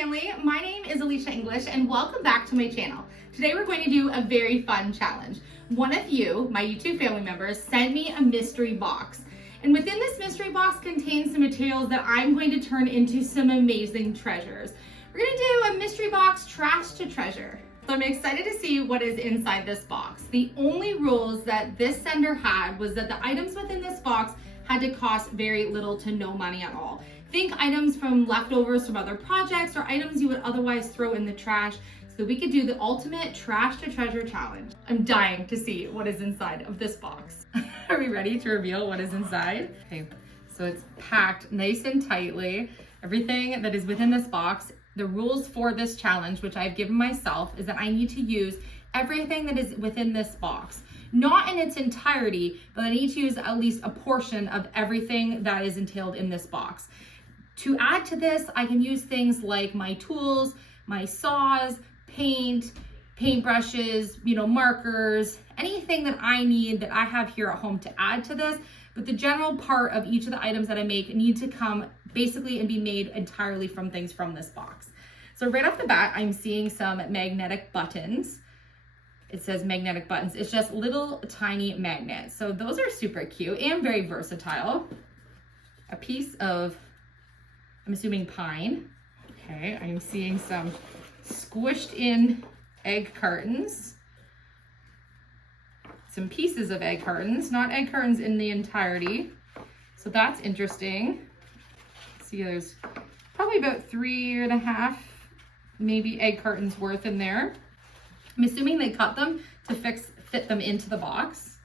family, my name is Elysia English and welcome back to my channel. Today we're going to do a very fun challenge. One of you, my YouTube family members, sent me a mystery box. And within this mystery box contains some materials that I'm going to turn into some amazing treasures. We're going to do a mystery box trash to treasure. So I'm excited to see what is inside this box. The only rules that this sender had was that the items within this box had to cost very little to no money at all. Think items from leftovers from other projects or items you would otherwise throw in the trash so we could do the ultimate trash to treasure challenge. I'm dying to see what is inside of this box. Are we ready to reveal what is inside? Okay, so it's packed nice and tightly. Everything that is within this box, the rules for this challenge, which I've given myself, is that I need to use everything that is within this box. Not in its entirety, but I need to use at least a portion of everything that is entailed in this box. To add to this, I can use things like my tools, my saws, paint brushes, markers, anything that I need that I have here at home to add to this. But the general part of each of the items that I make need to come basically and be made entirely from things from this box. So right off the bat, I'm seeing some magnetic buttons. It says magnetic buttons. It's just little tiny magnets. So those are super cute and very versatile. A piece of, I'm assuming pine. Okay, I'm seeing some squished in egg cartons. Some pieces of egg cartons, not egg cartons in the entirety. So that's interesting. See, there's probably about 3.5, maybe egg cartons worth in there. I'm assuming they cut them to fit them into the box.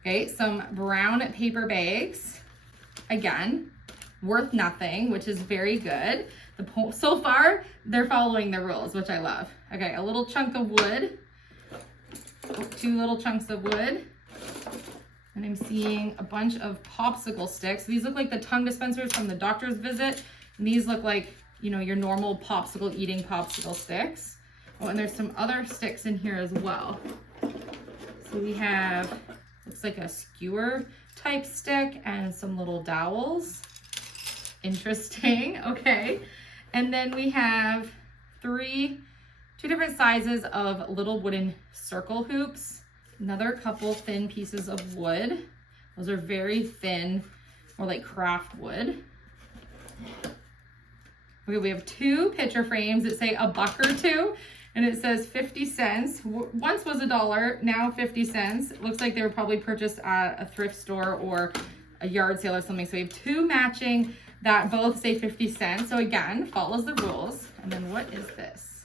Okay, some brown paper bags. Again, worth nothing, which is very good. So far, they're following the rules, which I love. Okay, a little chunk of wood. 2 little chunks of wood. And I'm seeing a bunch of popsicle sticks. These look like the tongue dispensers from the doctor's visit. And these look like, your normal eating popsicle sticks. Oh, and there's some other sticks in here as well. So we have, looks like a skewer type stick and some little dowels. Interesting, okay. And then we have two different sizes of little wooden circle hoops. Another couple thin pieces of wood. Those are very thin, more like craft wood. Okay, we have 2 picture frames that say $1 or 2. And it says 50 cents. Once was $1, now 50 cents. It looks like they were probably purchased at a thrift store or a yard sale or something. So we have 2 matching that both say 50 cents. So again, follows the rules. And then what is this?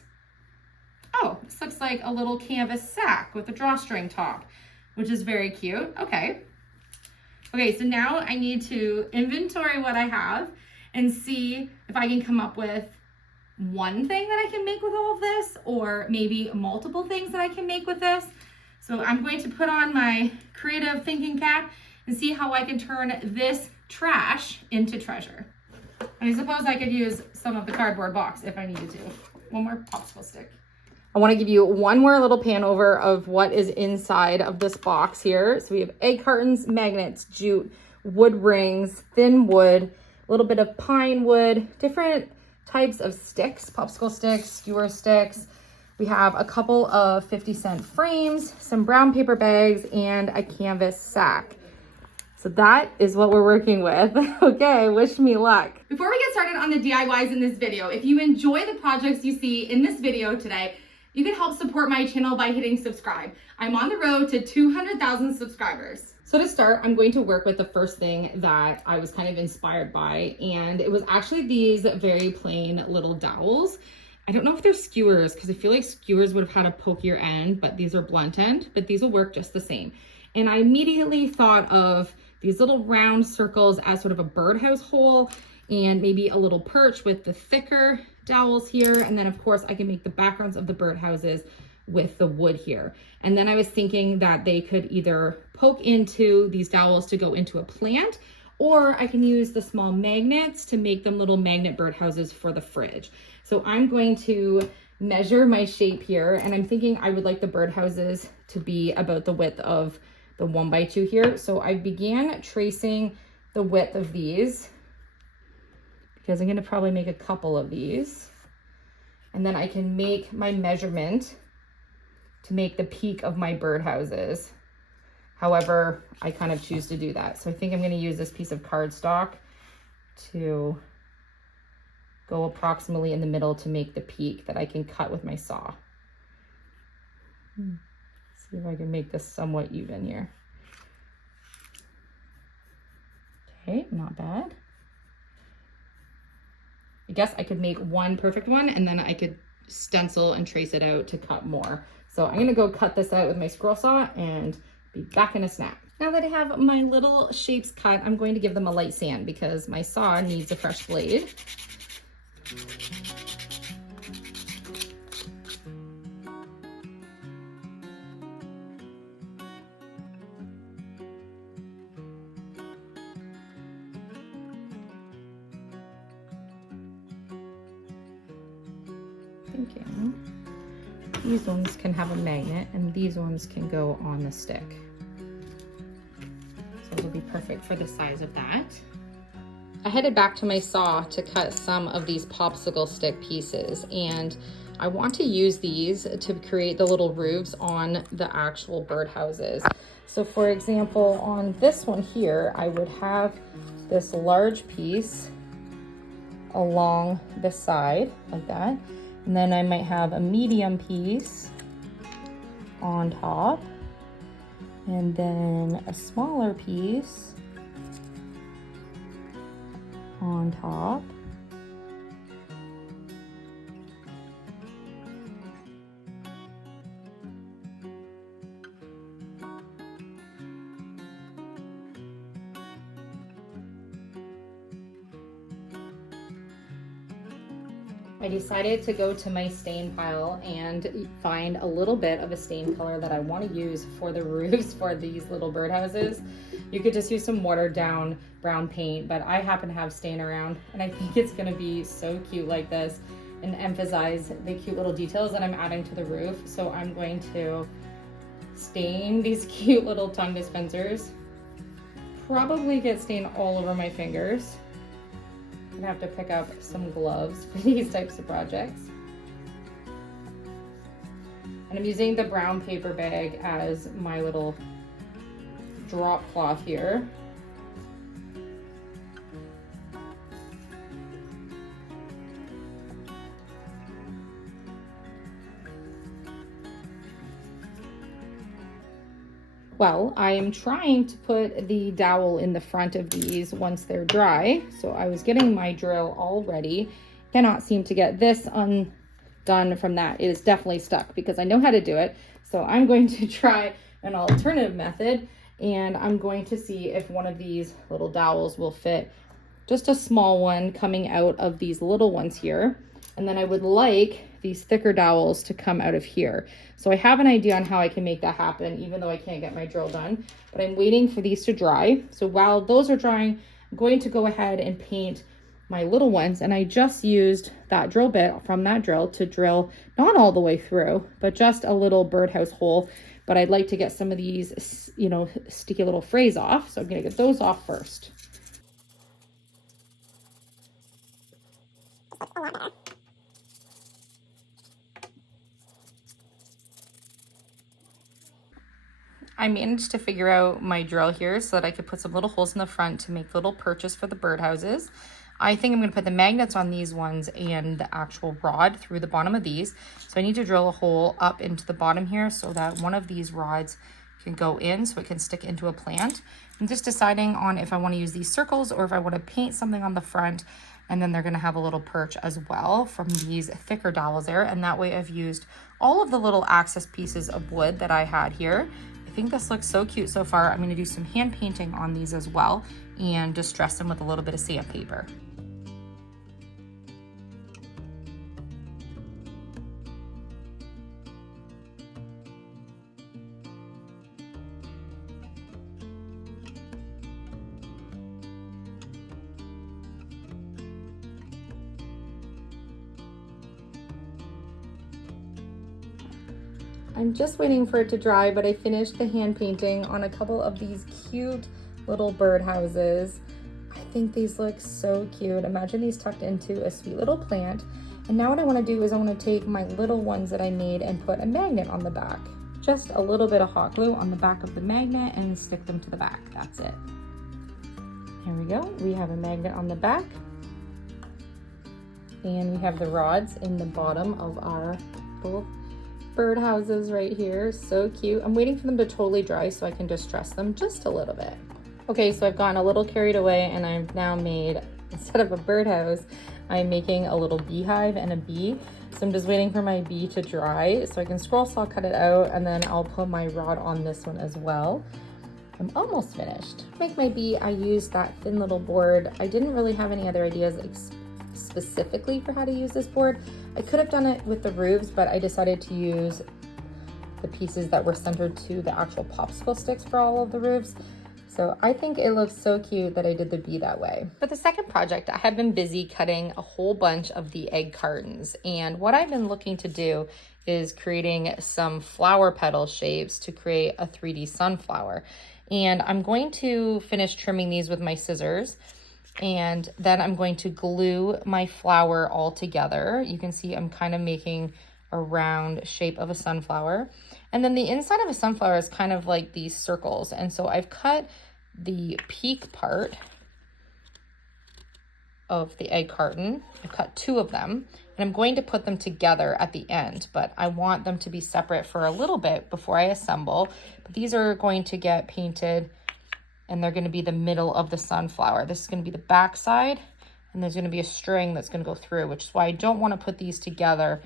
Oh, this looks like a little canvas sack with a drawstring top, which is very cute. Okay. Okay, so now I need to inventory what I have and see if I can come up with one thing that I can make with all of this, or maybe multiple things that I can make with this. So I'm going to put on my creative thinking cap and see how I can turn this trash into treasure. And I suppose I could use some of the cardboard box if I needed to. One more popsicle stick. I want to give you one more little pan over of what is inside of this box here. So we have egg cartons, magnets, jute, wood rings, thin wood, a little bit of pine wood, different types of sticks, popsicle sticks, skewer sticks. We have a couple of 50-cent frames, some brown paper bags, and a canvas sack. So that is what we're working with. Okay, wish me luck. Before we get started on the DIYs in this video, if you enjoy the projects you see in this video today, you can help support my channel by hitting subscribe. I'm on the road to 200,000 subscribers. So to start, I'm going to work with the first thing that I was kind of inspired by, and it was actually these very plain little dowels. I don't know if they're skewers because I feel like skewers would have had a pokier end, but these are blunt end, but these will work just the same. And I immediately thought of these little round circles as sort of a birdhouse hole, and maybe a little perch with the thicker dowels here. And then of course I can make the backgrounds of the birdhouses with the wood here. And then I was thinking that they could either poke into these dowels to go into a plant, or I can use the small magnets to make them little magnet birdhouses for the fridge. So I'm going to measure my shape here, and I'm thinking I would like the birdhouses to be about the width of the 1x2 here. So I began tracing the width of these because I'm going to probably make a couple of these. and then I can make my measurement to make the peak of my birdhouses. However, I kind of choose to do that. So I think I'm gonna use this piece of cardstock to go approximately in the middle to make the peak that I can cut with my saw. See if I can make this somewhat even here. Okay, not bad. I guess I could make one perfect one and then I could stencil and trace it out to cut more. So I'm gonna go cut this out with my scroll saw and be back in a snap. Now that I have my little shapes cut, I'm going to give them a light sand because my saw needs a fresh blade. Thinking these ones can have a magnet and these ones can go on the stick. So it'll be perfect for the size of that. I headed back to my saw to cut some of these popsicle stick pieces, and I want to use these to create the little roofs on the actual birdhouses. So for example, on this one here, I would have this large piece along the side like that. And then I might have a medium piece on top, and then a smaller piece on top. I decided to go to my stain pile and find a little bit of a stain color that I want to use for the roofs for these little birdhouses. You could just use some watered down brown paint, but I happen to have stain around and I think it's going to be so cute like this and emphasize the cute little details that I'm adding to the roof. So I'm going to stain these cute little tongue dispensers. Probably get stain all over my fingers. I'm gonna have to pick up some gloves for these types of projects. And I'm using the brown paper bag as my little drop cloth here. Well, I am trying to put the dowel in the front of these once they're dry. So I was getting my drill all ready. Cannot seem to get this undone from that. It is definitely stuck because I know how to do it. So I'm going to try an alternative method and I'm going to see if one of these little dowels will fit. Just a small one coming out of these little ones here. And then I would like these thicker dowels to come out of here. So I have an idea on how I can make that happen, even though I can't get my drill done, but I'm waiting for these to dry. So while those are drying, I'm going to go ahead and paint my little ones. And I just used that drill bit from that drill to drill, not all the way through, but just a little birdhouse hole. But I'd like to get some of these, you know, sticky little frays off. So I'm gonna get those off first. I managed to figure out my drill here so that I could put some little holes in the front to make little perches for the birdhouses. I think I'm going to put the magnets on these ones and the actual rod through the bottom of these. So I need to drill a hole up into the bottom here so that one of these rods can go in so it can stick into a plant. I'm just deciding on if I want to use these circles or if I want to paint something on the front, and then they're going to have a little perch as well from these thicker dowels there. And that way I've used all of the little access pieces of wood that I had here. I think this looks so cute so far. I'm going to do some hand painting on these as well and distress them with a little bit of sandpaper. I'm just waiting for it to dry, but I finished the hand painting on a couple of these cute little birdhouses. I think these look so cute. Imagine these tucked into a sweet little plant. And now what I want to do is I want to take my little ones that I made and put a magnet on the back. Just a little bit of hot glue on the back of the magnet and stick them to the back. That's it. Here we go. We have a magnet on the back. And we have the rods in the bottom of our little bird houses right here. So cute. I'm waiting for them to totally dry so I can distress them just a little bit. Okay, so I've gotten a little carried away and I've now made, instead of a birdhouse, I'm making a little beehive and a bee. So I'm just waiting for my bee to dry so I can scroll saw cut it out, and then I'll put my rod on this one as well. I'm almost finished. To make my bee, I used that thin little board. I didn't really have any other ideas specifically for how to use this board. I could have done it with the roofs, but I decided to use the pieces that were centered to the actual popsicle sticks for all of the roofs. So I think it looks so cute that I did the bee that way. For the second project, I have been busy cutting a whole bunch of the egg cartons. And what I've been looking to do is creating some flower petal shapes to create a 3D sunflower. And I'm going to finish trimming these with my scissors. And then I'm going to glue my flower all together. You can see I'm kind of making a round shape of a sunflower. And then the inside of a sunflower is kind of like these circles. And so I've cut the peak part of the egg carton. I've cut 2 of them, and I'm going to put them together at the end, but I want them to be separate for a little bit before I assemble. But these are going to get painted, and they're going to be the middle of the sunflower. This is going to be the back side, and there's going to be a string that's going to go through, which is why I don't want to put these together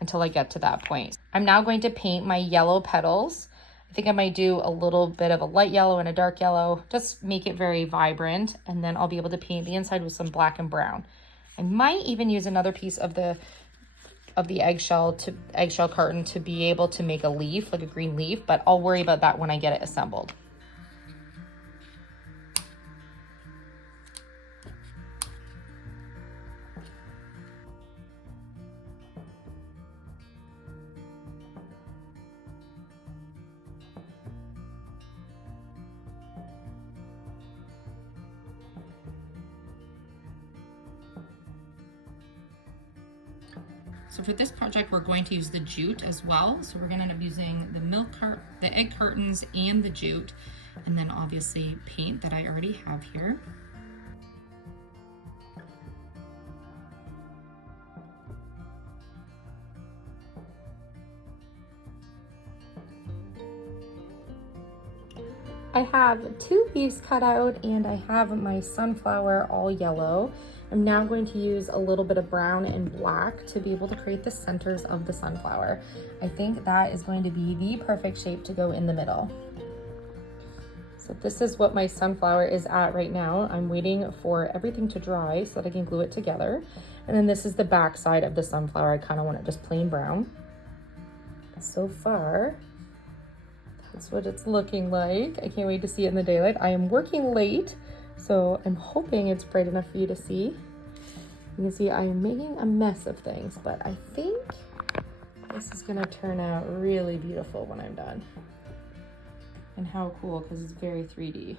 until I get to that point. I'm now going to paint my yellow petals. I think I might do a little bit of a light yellow and a dark yellow, just make it very vibrant, and then I'll be able to paint the inside with some black and brown. I might even use another piece of the eggshell carton to be able to make a leaf, like a green leaf, but I'll worry about that when I get it assembled. So for this project, we're going to use the jute as well. So we're going to end up using the egg cartons and the jute, and then obviously paint that I already have here. I have 2 leaves cut out, and I have my sunflower all yellow. I'm now going to use a little bit of brown and black to be able to create the centers of the sunflower. I think that is going to be the perfect shape to go in the middle. So this is what my sunflower is at right now. I'm waiting for everything to dry so that I can glue it together. And then this is the back side of the sunflower. I kind of want it just plain brown. So far, that's what it's looking like. I can't wait to see it in the daylight. I am working late, so I'm hoping it's bright enough for you to see. You can see I am making a mess of things, but I think this is gonna turn out really beautiful when I'm done. And how cool, because it's very 3D.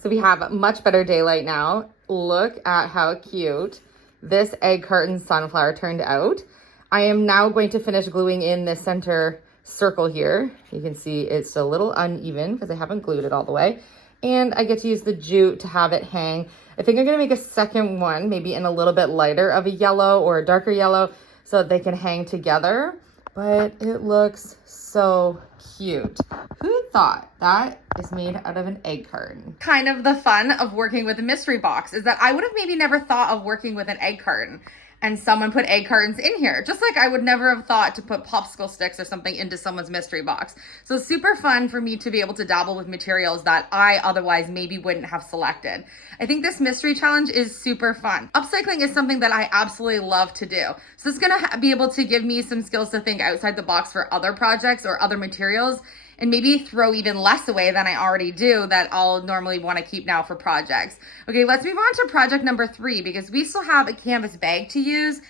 So we have much better daylight now. Look at how cute this egg carton sunflower turned out. I am now going to finish gluing in the center circle here. You can see it's a little uneven because I haven't glued it all the way. And I get to use the jute to have it hang. I think I'm gonna make a second one, maybe in a little bit lighter of a yellow or a darker yellow so that they can hang together. But it looks so cute. Who thought that is made out of an egg carton? Kind of the fun of working with a mystery box is that I would have maybe never thought of working with an egg carton, and someone put egg cartons in here, just like I would never have thought to put popsicle sticks or something into someone's mystery box. So it's super fun for me to be able to dabble with materials that I otherwise maybe wouldn't have selected. I think this mystery challenge is super fun. Upcycling is something that I absolutely love to do. So it's gonna be able to give me some skills to think outside the box for other projects or other materials, and maybe throw even less away than I already do that I'll normally want to keep now for projects. Okay, let's move on to project number 3 because we still have a canvas bag to use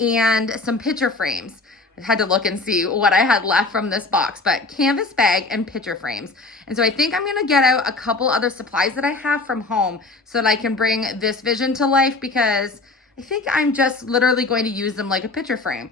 and some picture frames. I had to look and see what I had left from this box, but canvas bag and picture frames. And so I think I'm gonna get out a couple other supplies that I have from home so that I can bring this vision to life, because I think I'm just literally going to use them like a picture frame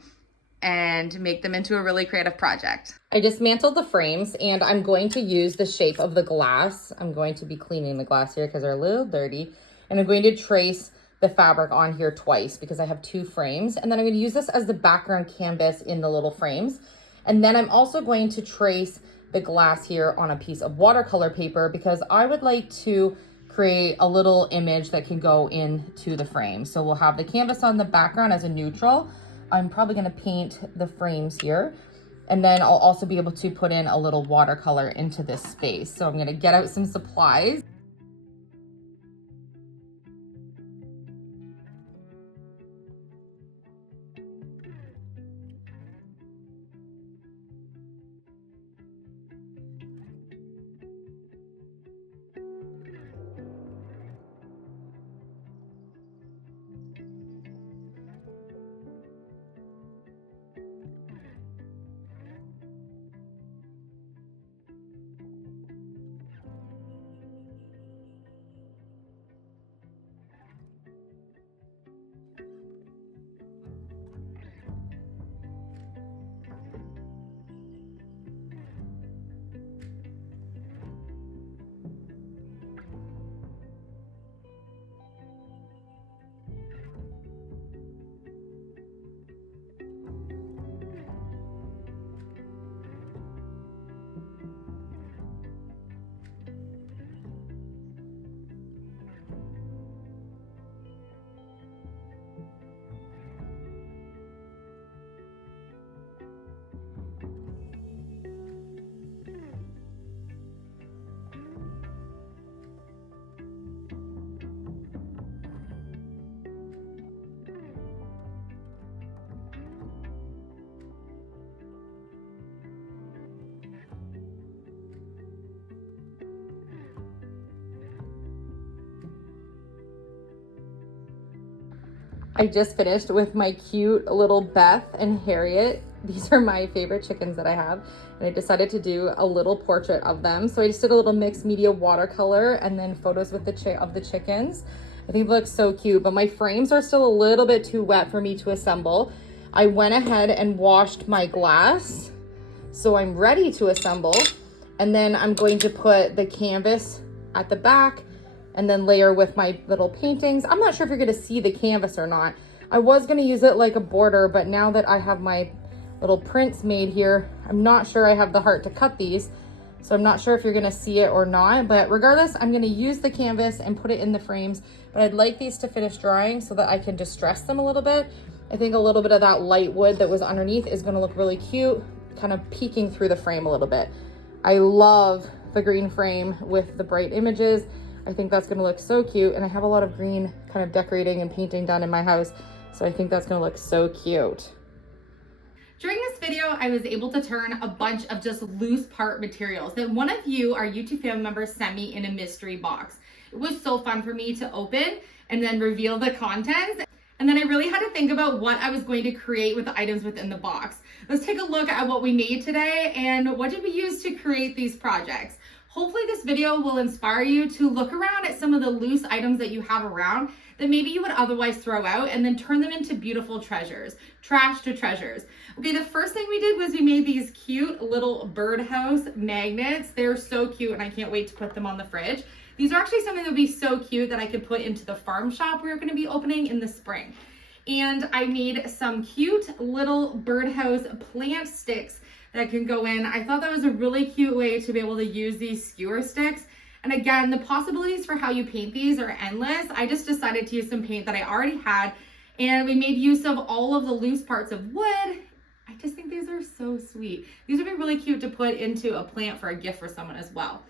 and make them into a really creative project. I dismantled the frames and I'm going to use the shape of the glass. I'm going to be cleaning the glass here because they're a little dirty. And I'm going to trace the fabric on here twice because I have 2 frames. And then I'm going to use this as the background canvas in the little frames. And then I'm also going to trace the glass here on a piece of watercolor paper because I would like to create a little image that can go into the frame. So we'll have the canvas on the background as a neutral. I'm probably going to paint the frames here. And then I'll also be able to put in a little watercolor into this space. So I'm going to get out some supplies. I just finished with my cute little Beth and Harriet. These are my favorite chickens that I have. And I decided to do a little portrait of them. So I just did a little mixed media watercolor and then photos with the chickens. I think it looks so cute, but my frames are still a little bit too wet for me to assemble. I went ahead and washed my glass. So I'm ready to assemble. And then I'm going to put the canvas at the back and then layer with my little paintings. I'm not sure if you're gonna see the canvas or not. I was gonna use it like a border, but now that I have my little prints made here, I'm not sure I have the heart to cut these. So I'm not sure if you're gonna see it or not, but regardless, I'm gonna use the canvas and put it in the frames, but I'd like these to finish drying so that I can distress them a little bit. I think a little bit of that light wood that was underneath is gonna look really cute, kind of peeking through the frame a little bit. I love the green frame with the bright images. I think that's gonna look so cute. And I have a lot of green kind of decorating and painting done in my house. So I think that's gonna look so cute. During this video, I was able to turn a bunch of just loose part materials that one of you, our YouTube family members, sent me in a mystery box. It was so fun for me to open and then reveal the contents. And then I really had to think about what I was going to create with the items within the box. Let's take a look at what we made today and what did we use to create these projects. Hopefully this video will inspire you to look around at some of the loose items that you have around that maybe you would otherwise throw out and then turn them into beautiful treasures, trash to treasures. Okay, the first thing we did was we made these cute little birdhouse magnets. They're so cute and I can't wait to put them on the fridge. These are actually something that would be so cute that I could put into the farm shop we're gonna be opening in the spring. And I made some cute little birdhouse plant sticks that can go in. I thought that was a really cute way to be able to use these skewer sticks. And again, the possibilities for how you paint these are endless. I just decided to use some paint that I already had, and we made use of all of the loose parts of wood. I just think these are so sweet. These would be really cute to put into a plant for a gift for someone as well.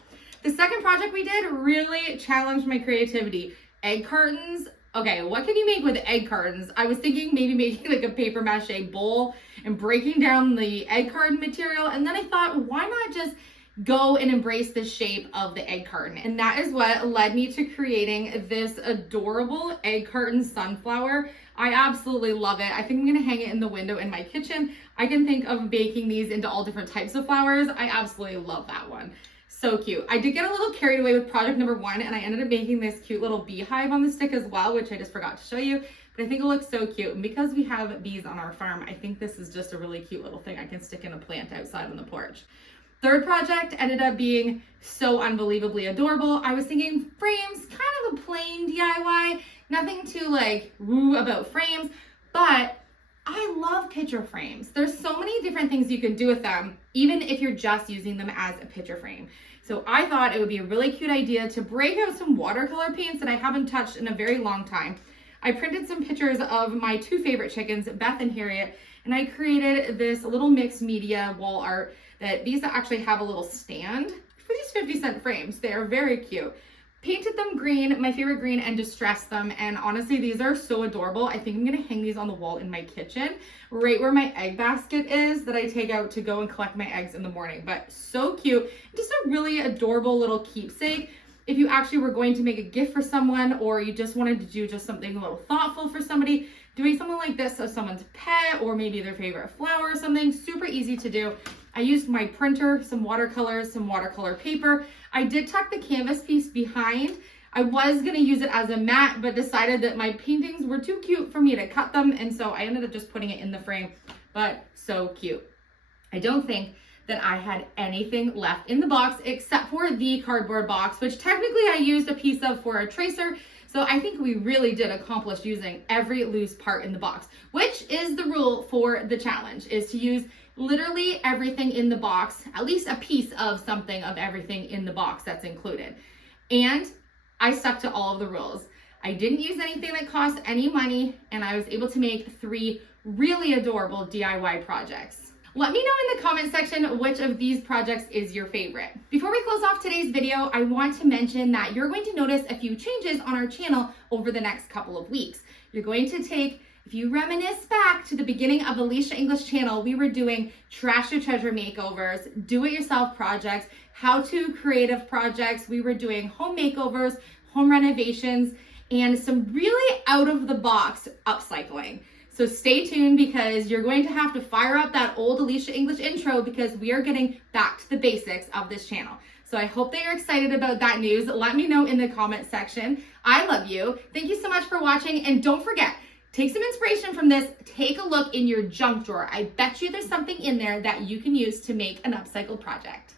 The second project we did really challenged my creativity. Egg cartons. Okay, what can you make with egg cartons? I was thinking maybe making like a paper mache bowl and breaking down the egg carton material. And then I thought, why not just go and embrace the shape of the egg carton? And that is what led me to creating this adorable egg carton sunflower. I absolutely love it. I think I'm gonna hang it in the window in my kitchen. I can think of baking these into all different types of flowers. I absolutely love that one. So cute. I did get a little carried away with project number 1 and I ended up making this cute little beehive on the stick as well, which I just forgot to show you. but I think it looks so cute. And because we have bees on our farm, I think this is just a really cute little thing I can stick in a plant outside on the porch. Third project ended up being so unbelievably adorable. I was thinking frames, kind of a plain DIY, nothing too like woo about frames, but I love picture frames. There's so many different things you can do with them, even if you're just using them as a picture frame. So I thought it would be a really cute idea to break out some watercolor paints that I haven't touched in a very long time. I printed some pictures of my two favorite chickens, Beth and Harriet, and I created this little mixed media wall art that these actually have a little stand for these 50-cent frames. They are very cute. Painted them green, my favorite green, and distressed them. And honestly, these are so adorable. I think I'm gonna hang these on the wall in my kitchen, right where my egg basket is that I take out to go and collect my eggs in the morning. But so cute, just a really adorable little keepsake. If you actually were going to make a gift for someone, or you just wanted to do just something a little thoughtful for somebody, doing something like this of someone's pet or maybe their favorite flower or something, super easy to do. I used my printer, some watercolors, some watercolor paper. I did tuck the canvas piece behind. I was gonna use it as a mat, but decided that my paintings were too cute for me to cut them, and so I ended up just putting it in the frame, but so cute. I don't think that I had anything left in the box except for the cardboard box, which technically I used a piece of for a tracer. So I think we really did accomplish using every loose part in the box, which is the rule for the challenge, is to use literally everything in the box, at least a piece of something of everything in the box that's included. And I stuck to all of the rules. I didn't use anything that cost any money, and I was able to make 3 really adorable DIY projects. Let me know in the comment section which of these projects is your favorite. Before we close off today's video, I want to mention that you're going to notice a few changes on our channel over the next couple of weeks. You're going to take, if you reminisce back to the beginning of the Elysia English channel, we were doing trash to treasure makeovers, do-it-yourself projects, how-to creative projects. We were doing home makeovers, home renovations, and some really out-of-the-box upcycling. So stay tuned, because you're going to have to fire up that old Elysia English intro, because we are getting back to the basics of this channel. So I hope that you're excited about that news. Let me know in the comment section. I love you. Thank you so much for watching. And don't forget, take some inspiration from this. Take a look in your junk drawer. I bet you there's something in there that you can use to make an upcycle project.